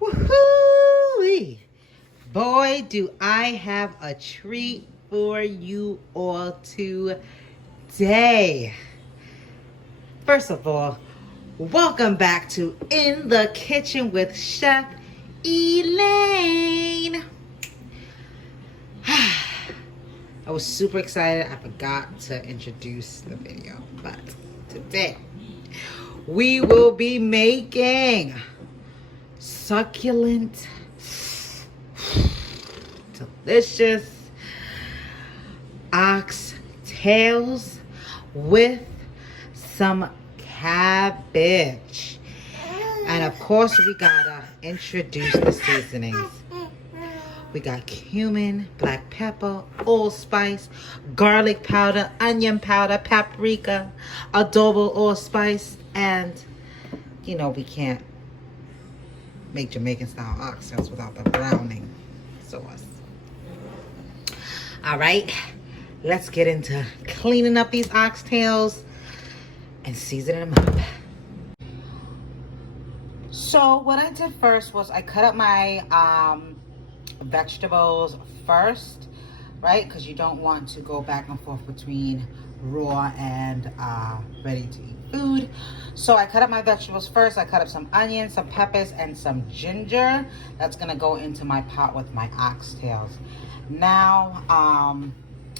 Woohoo! Boy, do I have a treat for you all today. First of all, welcome back to In the Kitchen with Chef Elaine. I was super excited. I forgot to introduce the video, but today we will be making succulent, delicious oxtails with some cabbage. And of course, we gotta introduce the seasonings. We got cumin, black pepper, allspice, garlic powder, onion powder, paprika, Adobe allspice, and you know we can't make Jamaican style oxtails without the browning sauce. All right, let's get into cleaning up these oxtails and seasoning them up. So what I did first was I cut up my vegetables first, right? Because you don't want to go back and forth between raw and ready to eat food. So I cut up my vegetables first. I cut up some onions, some peppers, and some ginger. That's gonna go into my pot with my oxtails. Now,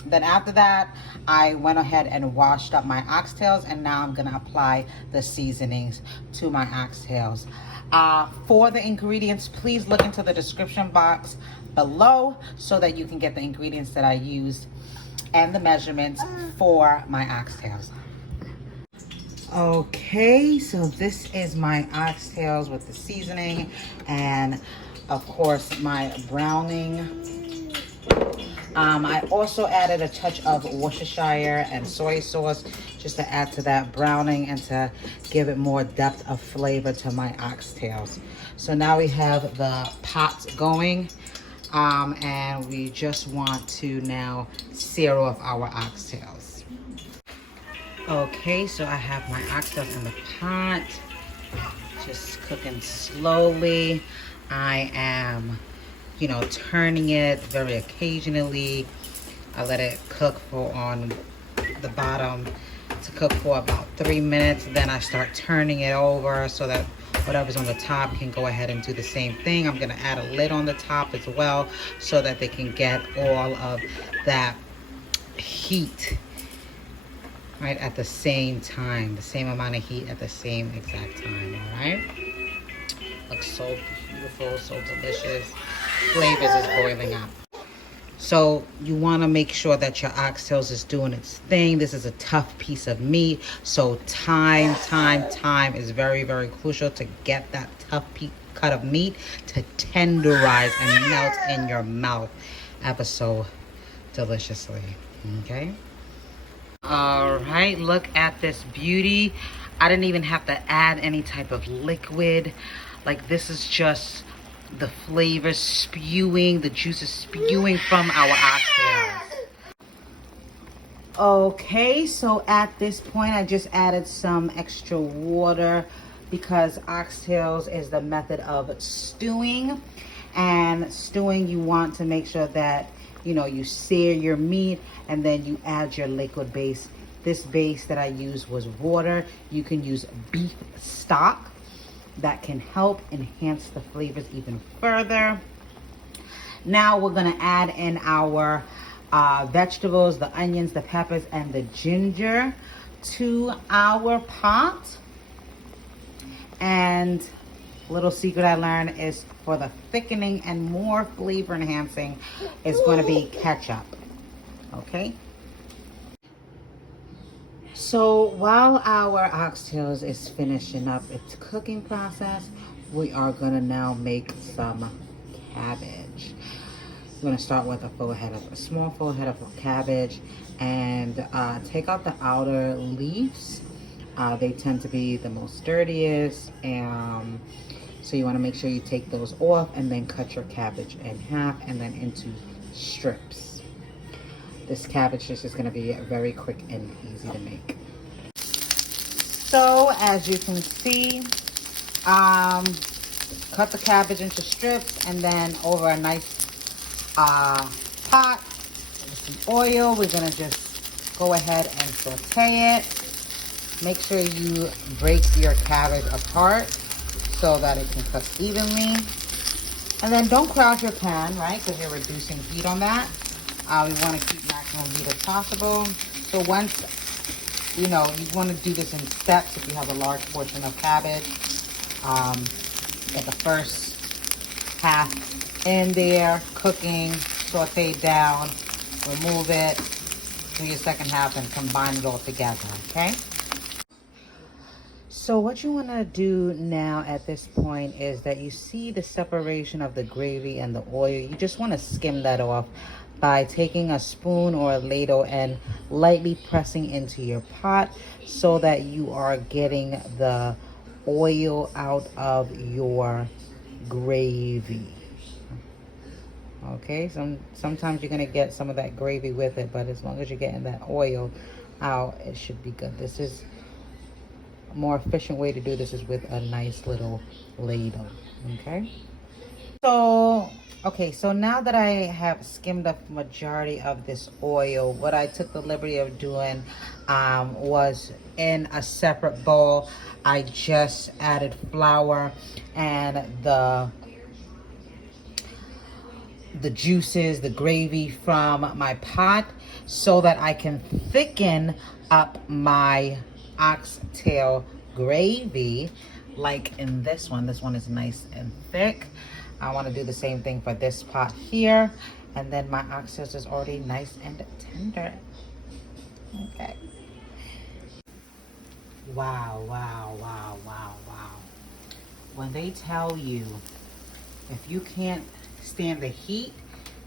then after that, I went ahead and washed up my oxtails, and now I'm gonna apply the seasonings to my oxtails. For the ingredients, please look into the description box below so that you can get the ingredients that I used and the measurements for my oxtails. Okay, so this is my oxtails with the seasoning and of course my browning. I also added a touch of Worcestershire and soy sauce just to add to that browning and to give it more depth of flavor to my oxtails. So now we have the pot going, and we just want to now sear off our oxtails. Okay, so I have my oxtails in the pot, just cooking slowly. I am turning it very occasionally. I let it cook for on the bottom to cook for about 3 minutes. Then I start turning it over so that whatever's on the top can go ahead and do the same thing. I'm gonna add a lid on the top as well so that they can get all of that heat right at the same time, the same amount of heat at the same exact time. All right, looks so beautiful, so delicious. Flavors is boiling up. So you want to make sure that your oxtails is doing its thing. This is a tough piece of meat, so time is very, very crucial to get that tough cut of meat to tenderize and melt in your mouth ever so deliciously. Okay, all right, look at this beauty. I didn't even have to add any type of liquid. Like, this is just the flavor spewing, the juices spewing from our oxtails. Okay, so at this point I just added some extra water because oxtails is the method of stewing, and stewing you want to make sure that you sear your meat and then you add your liquid base. This base that I used was water. You can use beef stock. That can help enhance the flavors even further. Now we're gonna add in our vegetables, the onions, the peppers, and the ginger to our pot. And little secret I learned is for the thickening and more flavor enhancing is gonna be ketchup, okay? So while our oxtails is finishing up its cooking process, we are gonna now make some cabbage. We're gonna start with a small full head of cabbage, and take out the outer leaves. They tend to be the most dirtiest, and so you wanna make sure you take those off and then cut your cabbage in half and then into strips. This cabbage dish is going to be very quick and easy to make. So as you can see, cut the cabbage into strips, and then over a nice pot with some oil, we're gonna just go ahead and saute it. Make sure you break your cabbage apart so that it can cook evenly. And then don't crowd your pan, right? Because you're reducing heat on that. We want to keep maximum heat as possible. So once, you want to do this in steps if you have a large portion of cabbage. Get the first half in there, cooking, sauteed down, remove it, do your second half, and combine it all together, okay? So what you want to do now at this point is that you see the separation of the gravy and the oil. You just want to skim that off by taking a spoon or a ladle and lightly pressing into your pot so that you are getting the oil out of your gravy. Okay, sometimes you're going to get some of that gravy with it, but as long as you're getting that oil out, it should be good. This is a more efficient way to do this is with a nice little ladle. Okay, so now that I have skimmed up majority of this oil, what I took the liberty of doing was in a separate bowl, I just added flour and the juices, the gravy from my pot, so that I can thicken up my oxtail gravy like in this one. This one is nice and thick. I want to do the same thing for this pot here, and then my oxtails is already nice and tender. Okay. Wow. When they tell you if you can't stand the heat,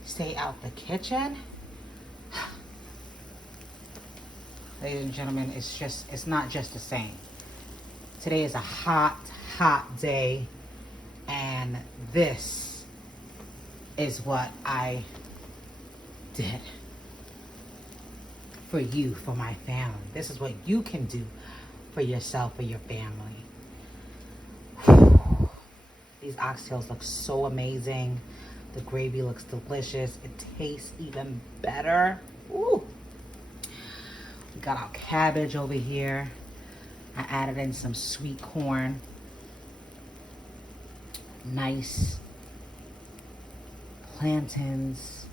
stay out the kitchen. Ladies and gentlemen, it's not just the same. Today is a hot day, and this is what I did for you, for my family. This is what you can do for yourself, for your family. These oxtails look so amazing. The gravy looks delicious. It tastes even better. Ooh. We got our cabbage over here. I added in some sweet corn. Nice plantains.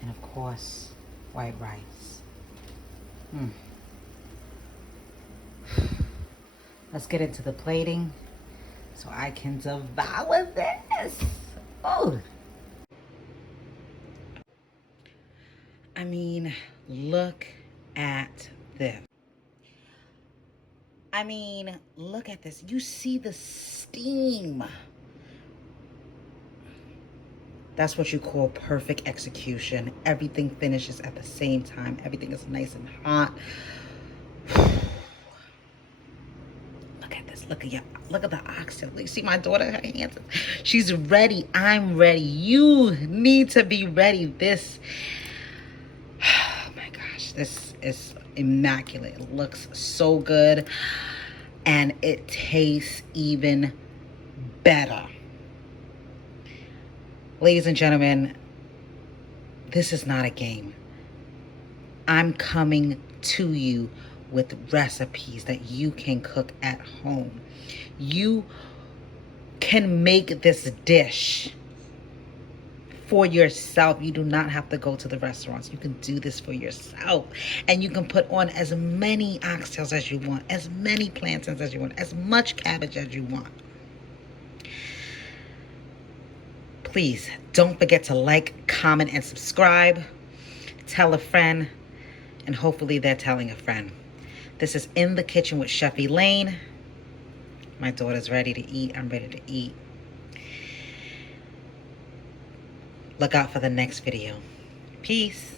And of course, white rice. Let's get into the plating so I can devour this. Oh. I mean, look at this. I mean, look at this. You see the steam. That's what you call perfect execution. Everything finishes at the same time. Everything is nice and hot. Look at this. Look at the oxtail. You see my daughter, her hands. She's ready. I'm ready. You need to be ready. This, oh my gosh, this is immaculate. It looks so good, and it tastes even better. Ladies and gentlemen, this is not a game. I'm coming to you with recipes that you can cook at home. You can make this dish for yourself. You do not have to go to the restaurants. You can do this for yourself. And you can put on as many oxtails as you want, as many plantains as you want, as much cabbage as you want. Please don't forget to like, comment, and subscribe. Tell a friend, and hopefully they're telling a friend. This is In the Kitchen with Chef Elaine. My daughter's ready to eat. I'm ready to eat. Look out for the next video. Peace.